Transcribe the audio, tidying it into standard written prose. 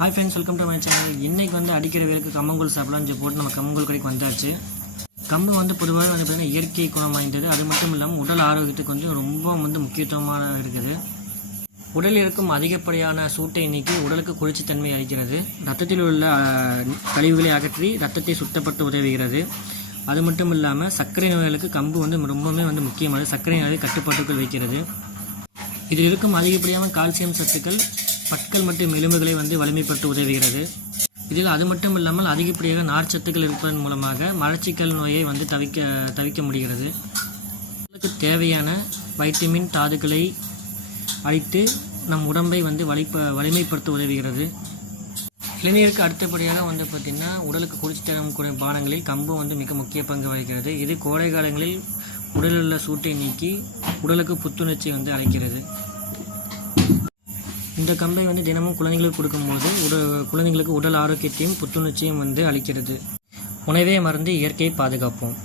Hi friends, welcome to my channel. இன்றைக்கி அடிக்கிற வேலைக்கு கம்மங்கூழ் சாப்பிடலாம்னு போட்டு நம்ம கம்மங்கூழ் கடைக்கு வந்தாச்சு. கம்பு பொதுவாக பார்த்திங்கன்னா இயற்கை குணம் வாய்ந்தது. அது மட்டும் இல்லாமல் உடல் ஆரோக்கியத்துக்கு ரொம்ப முக்கியத்துவமாக இருக்குது. உடலில் இருக்கும் அதிகப்படியான சூட்டை நீக்கி உடலுக்கு குளிர்ச்சித்தன்மை அளிக்கிறது. ரத்தத்தில் உள்ள கழிவுகளை அகற்றி ரத்தத்தை சுத்தப்பட்டு உதவுகிறது. அது மட்டும் இல்லாமல் சர்க்கரை நோய்களுக்கு கம்பு ரொம்பவுமே முக்கியமானது. சர்க்கரை நோயை கட்டுப்பாட்டுக்குள் வைக்கிறது. இதில் இருக்கும் அதிகப்படியான கால்சியம் சத்துக்கள் பற்கள் மற்றும் எலும்புகளை வலிமைப்படுத்த உதவுகிறது. இதில் அது மட்டும் இல்லாமல் அதிகப்படியாக நார்ச்சத்துக்கள் இருப்பதன் மூலமாக மலச்சிக்கல் நோயை தவிர்க்க முடிகிறது. உடலுக்கு தேவையான வைட்டமின் தாதுக்களை அளித்து நம் உடம்பை வலிமைப்படுத்த உதவுகிறது. இளைஞருக்கு அடுத்தபடியாக பார்த்திங்கன்னா உடலுக்கு குளிர்ச்சி தரக்கூடிய பானங்களில் கம்பு மிக முக்கிய பங்கு வகிக்கிறது. இது கோடை காலங்களில் உடலில் உள்ள சூட்டை நீக்கி உடலுக்கு புத்துணர்ச்சி அளிக்கிறது. இந்த கம்பை தினமும் குழந்தைகளுக்கு கொடுக்கும்போது குழந்தைங்களுக்கு உடல் ஆரோக்கியத்தையும் புத்துணர்ச்சியும் அளிக்கிறது. உணவே மருந்து, இயற்கையை பாதுகாப்போம்.